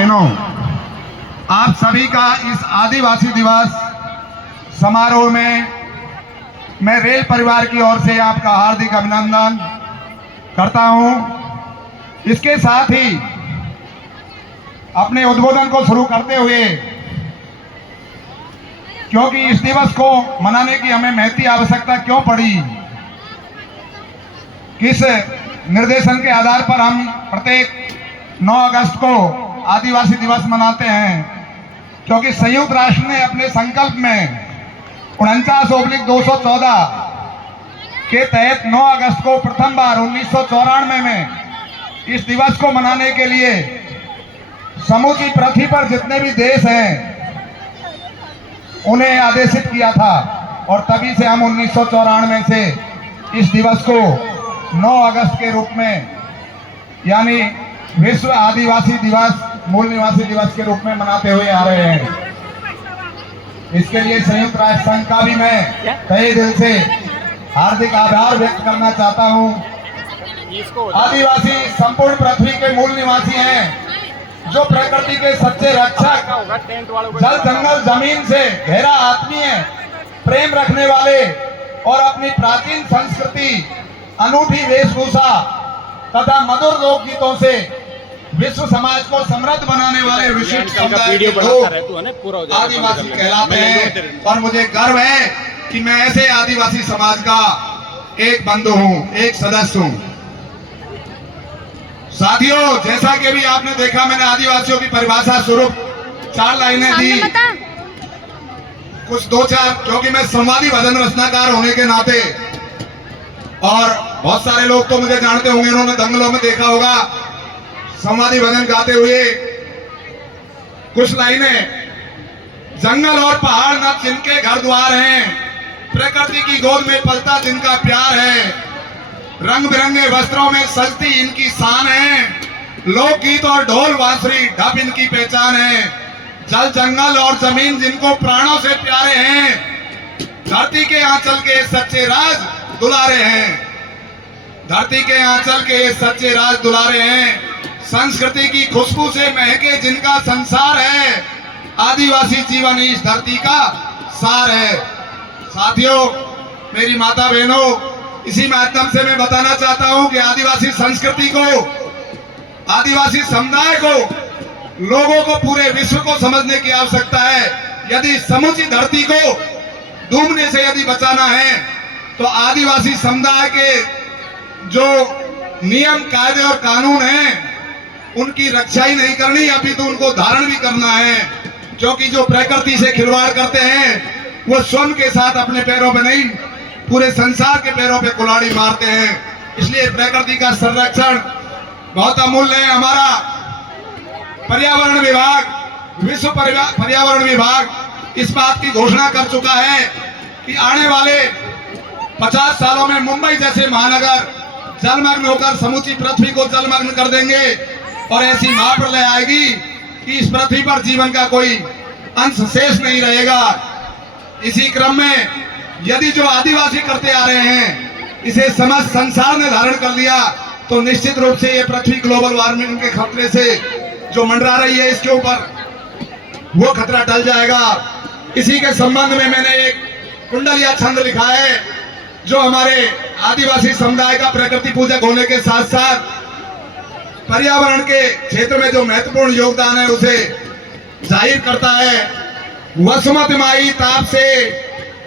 बहनों, आप सभी का इस आदिवासी दिवस समारोह में मैं रेल परिवार की ओर से आपका हार्दिक अभिनंदन करता हूं। इसके साथ ही अपने उद्बोधन को शुरू करते हुए, क्योंकि इस दिवस को मनाने की हमें महती आवश्यकता क्यों पड़ी, किस निर्देशन के आधार पर हम प्रत्येक 9 अगस्त को आदिवासी दिवस मनाते हैं, क्योंकि संयुक्त राष्ट्र ने अपने संकल्प में 49/214 के तहत 9 अगस्त को प्रथम बार 1994 में इस दिवस को मनाने के लिए समूची पृथ्वी पर जितने भी देश हैं उन्हें आदेशित किया था, और तभी से हम 1994 से इस दिवस को 9 अगस्त के रूप में, यानी विश्व आदिवासी दिवस, मूल निवासी दिवस के रूप में मनाते हुए आ रहे हैं। इसके लिए संयुक्त राष्ट्र संघ का भी मैं तहे दिल से हार्दिक आभार व्यक्त करना चाहता हूं। आदिवासी संपूर्ण पृथ्वी के मूल निवासी हैं, जो प्रकृति के सच्चे रक्षक, जल जंगल जमीन से गहरा आत्मीय प्रेम रखने वाले और अपनी प्राचीन संस्कृति, अनूठी वेशभूषा तथा मधुर लोकगीतों से विश्व समाज को समृद्ध बनाने वाले विशिष्ट समुदाय के लोग आदिवासी कहलाते हैं। और मुझे गर्व है कि मैं ऐसे आदिवासी समाज का एक बंधु हूं, एक सदस्य हूं। साथियों, जैसा कि भी आपने देखा, मैंने आदिवासियों की परिभाषा स्वरूप 4 लाइनें दी, कुछ 2-4, क्योंकि मैं संवादी भजन रचनाकार होने के नाते, और बहुत सारे लोग तो मुझे जानते होंगे, उन्होंने दंगलों में देखा होगा संवादी भजन गाते हुए। कुछ लाइनें: जंगल और पहाड़ न जिनके घर द्वार हैं, प्रकृति की गोद में पलता जिनका प्यार है, रंग बिरंगे वस्त्रों में सजती इनकी शान है, लोकगीत और ढोल बांसुरी ढप इनकी पहचान है, जल जंगल और जमीन जिनको प्राणों से प्यारे हैं, धरती के आंचल के सच्चे राज दुलारे हैं, धरती के आंचल के सच्चे राज दुलारे हैं, संस्कृति की खुशबू से महके जिनका संसार है, आदिवासी जीवन इस धरती का सार है। साथियों, मेरी माता बहनों, इसी माध्यम से मैं बताना चाहता हूं कि आदिवासी संस्कृति को, आदिवासी समुदाय को, लोगों को, पूरे विश्व को समझने की आवश्यकता है। यदि समूची धरती को डूबने से यदि बचाना है, तो आदिवासी समुदाय के जो नियम, कायदे और कानून हैं, उनकी रक्षा ही नहीं करनी, अभी तो उनको धारण भी करना है। क्योंकि जो प्रकृति से खिलवाड़ करते हैं, वो स्वयं के साथ अपने पैरों पे नहीं, पूरे संसार के पैरों पे कुल्हाड़ी मारते हैं। इसलिए प्रकृति का संरक्षण बहुत अमूल्य है। हमारा पर्यावरण विभाग, विश्व पर्यावरण विभाग इस बात की घोषणा कर चुका है कि आने वाले 50 सालों में मुंबई जैसे महानगर जलमग्न होकर समूची पृथ्वी को जलमग्न कर देंगे, और ऐसी महाप्रलय आएगी कि इस पृथ्वी पर जीवन का कोई अंश शेष नहीं रहेगा। इसी क्रम में यदि जो आदिवासी करते आ रहे हैं, इसे समस्त संसार ने धारण कर लिया, तो निश्चित रूप से ये पृथ्वी ग्लोबल वार्मिंग के खतरे से जो मंडरा रही है, इसके ऊपर वो खतरा टल जाएगा। इसी के संबंध में मैंने एक कुंडलिया छंद लिखा है, जो हमारे आदिवासी समुदाय का प्रकृति पूजक होने के साथ साथ पर्यावरण के क्षेत्र में जो महत्वपूर्ण योगदान है उसे जाहिर करता है। वसुमत माई ताप से,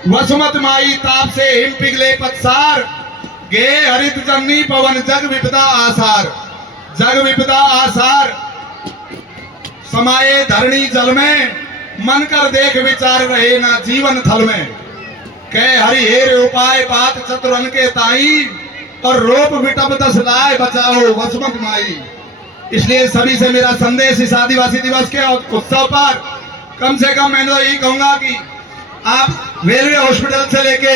वसुमत माई ताप से हिम पिघले पतसार, गे हरित जन्नी पवन जग विपदा आसार, जग विपदा आसार, समाये धरणी जल में, मन कर देख विचार रहे ना जीवन थल में, कह हरि हेर उपाय बात चतुरन के ताई, और रोप विटप दस लाए बचाओ वसुमत माई। इसलिए सभी से मेरा संदेश इस आदिवासी दिवस के उत्सव पर, कम से कम मैं तो यही कहूंगा कि आप रेलवे हॉस्पिटल से लेके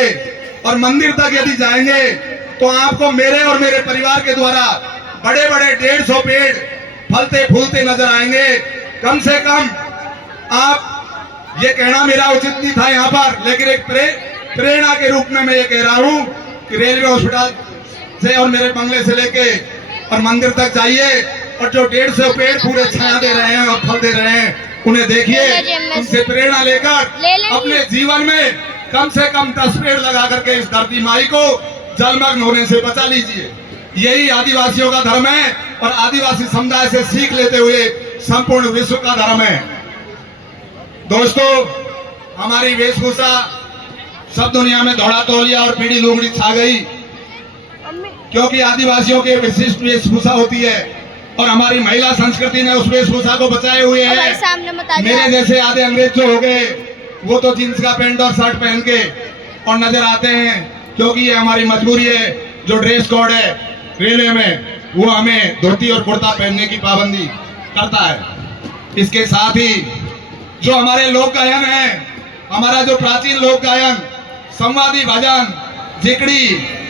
और मंदिर तक यदि जाएंगे, तो आपको मेरे और मेरे परिवार के द्वारा बड़े बड़े 150 पेड़ फलते फूलते नजर आएंगे। कम से कम आप, ये कहना मेरा उचित नहीं था यहाँ पर, लेकिन एक प्रेरणा के रूप में मैं ये कह रहा हूँ कि रेलवे हॉस्पिटल से और मेरे बंगले से लेके और मंदिर तक जाइए, और जो 150 पेड़ पूरे छाया दे रहे हैं और फल दे रहे हैं, उन्हें देखिए, उनसे प्रेरणा लेकर अपने जीवन में कम से कम 10 पेड़ लगा करके इस धरती माई को जलमग्न होने से बचा लीजिए। यही आदिवासियों का धर्म है और आदिवासी समुदाय से सीख लेते हुए संपूर्ण विश्व का धर्म है। दोस्तों, हमारी वेशभूषा सब दुनिया में दौड़ा तौलिया और पीढ़ी लुगड़ी छा गई, क्योंकि आदिवासियों की विशिष्ट वेशभूषा होती है और हमारी महिला संस्कृति ने उस वेशभूषा को बचाए हुए है। मेरे जैसे आधे अंग्रेज जो हो गए, वो तो जींस का पैंट और शर्ट पहन के और नजर आते हैं, क्योंकि ये हमारी मजबूरी है। जो ड्रेस कोड है रेलवे में, वो हमें धोती और कुर्ता पहनने की पाबंदी करता है। इसके साथ ही जो हमारे लोक गायन है, हमारा जो प्राचीन लोक गायन, संवादी भजन, जिकड़ी,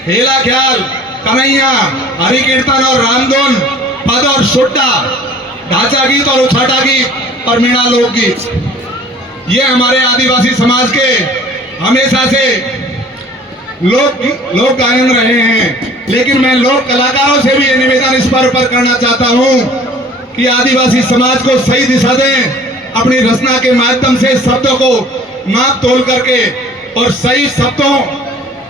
हेला ख्याल, कन्हैया, हरि कीर्तन और रामधुन, पद और सुट्टा, ढांचा गीत और उछाटा गीत और मीणा लोकगीत, ये हमारे आदिवासी समाज के हमेशा से लोक गायन रहे हैं। लेकिन मैं लोक कलाकारों से भी ये निवेदन इस पर करना चाहता हूं कि आदिवासी समाज को सही दिशा दें, अपनी रचना के माध्यम से शब्दों को नाप तोल करके और सही शब्दों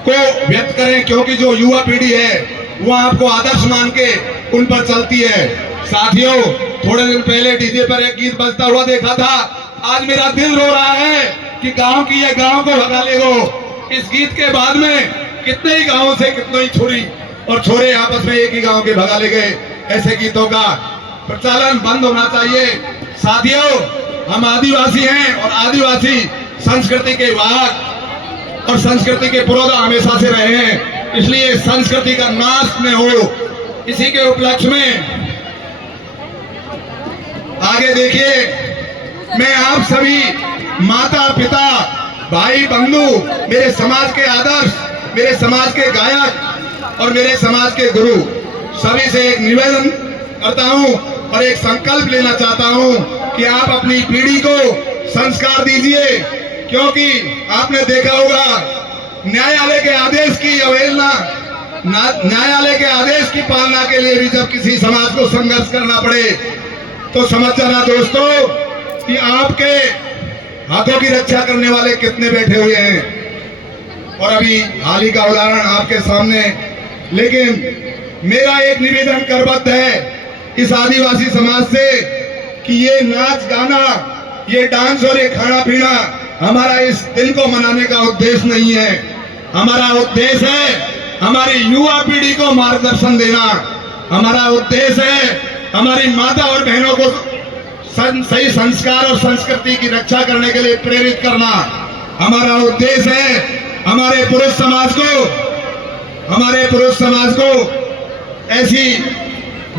को व्यक्त करें, क्योंकि जो युवा पीढ़ी है वो आपको आदर्श मान के उन पर चलती है। साथियों, थोड़े दिन पहले डीजे पर एक गीत बजता हुआ देखा था। आज मेरा दिल रो रहा है कि गांव की ये गांव को भगा ले गो। इस गीत के बाद में कितने ही गांवों से कितने ही छोरी और छोरे आपस में एक ही गांव के भगा ले गए। ऐसे गीतों का प्रचलन बंद होना चाहिए। साथियों, हम आदिवासी हैं और आदिवासी संस्कृति के वाहक और संस्कृति के पुरोधा हमेशा से रहे हैं, इसलिए संस्कृति का नाश न हो, इसी के उपलक्ष्य में आगे देखिए, मैं आप सभी माता पिता भाई बंधु, मेरे समाज के आदर्श, मेरे समाज के गायक और मेरे समाज के गुरु सभी से एक निवेदन करता हूं और एक संकल्प लेना चाहता हूं कि आप अपनी पीढ़ी को संस्कार दीजिए, क्योंकि आपने देखा होगा न्यायालय के आदेश की अवहेलना, न्यायालय के आदेश की पालना के लिए भी जब किसी समाज को संघर्ष करना पड़े तो समझ जाना दोस्तों कि आपके हाथों की रक्षा करने वाले कितने बैठे हुए हैं। और अभी हाल ही का उदाहरण आपके सामने। लेकिन मेरा एक निवेदन करबद्ध है इस आदिवासी समाज से कि ये नाच गाना, ये डांस और ये खाना पीना हमारा इस दिन को मनाने का उद्देश्य नहीं है। हमारा उद्देश्य है हमारी युवा पीढ़ी को मार्गदर्शन देना। हमारा उद्देश्य है हमारी माता और बहनों को सही संस्कार और संस्कृति की रक्षा करने के लिए प्रेरित करना। हमारा उद्देश्य है हमारे पुरुष समाज को ऐसी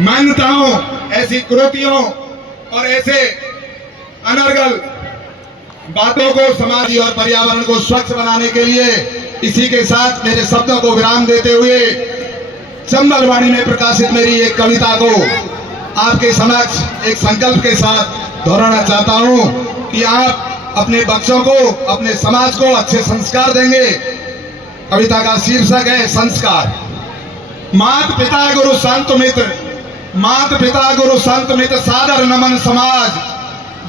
मान्यताओं, ऐसी कुरीतियों और ऐसे अनर्गल बातों को, समाज और पर्यावरण को स्वच्छ बनाने के लिए, इसी के साथ मेरे शब्दों को विराम देते हुए चंबल वाणी में प्रकाशित मेरी एक कविता को आपके समक्ष एक संकल्प के साथ दोहराना चाहता हूं कि आप अपने बच्चों को, अपने समाज को अच्छे संस्कार देंगे। कविता का शीर्षक है संस्कार। मात पिता गुरु संत मित्र, मात पिता गुरु संत मित्र सादर नमन समाज,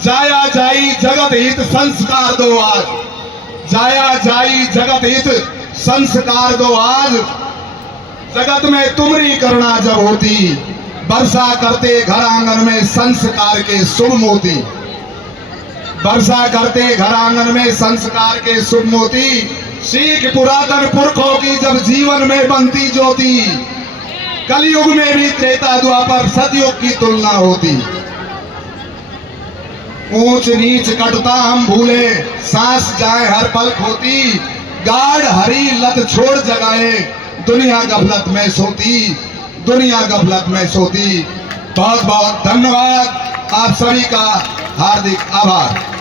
जाया जाई जगत हित संस्कार दो आज, जाया जाई जगत हित संस्कार दो आज। जगत में तुमरी करुणा जब होती, वर्षा करते घर आंगन में संस्कार के शुभ मोती, वर्षा करते घर आंगन में संस्कार के शुभ मोती। सीख पुरातन पुरखों की जब जीवन में बनती ज्योति, कलयुग में भी त्रेता द्वापर सतयुग की तुलना होती। ऊंच नीच कटता हम भूले, सांस जाए हर पल खोती, गाढ़ हरी लत छोड़ जगाए, दुनिया गफलत में सोती, दुनिया गफलत में सोती। बहुत बहुत धन्यवाद, आप सभी का हार्दिक आभार।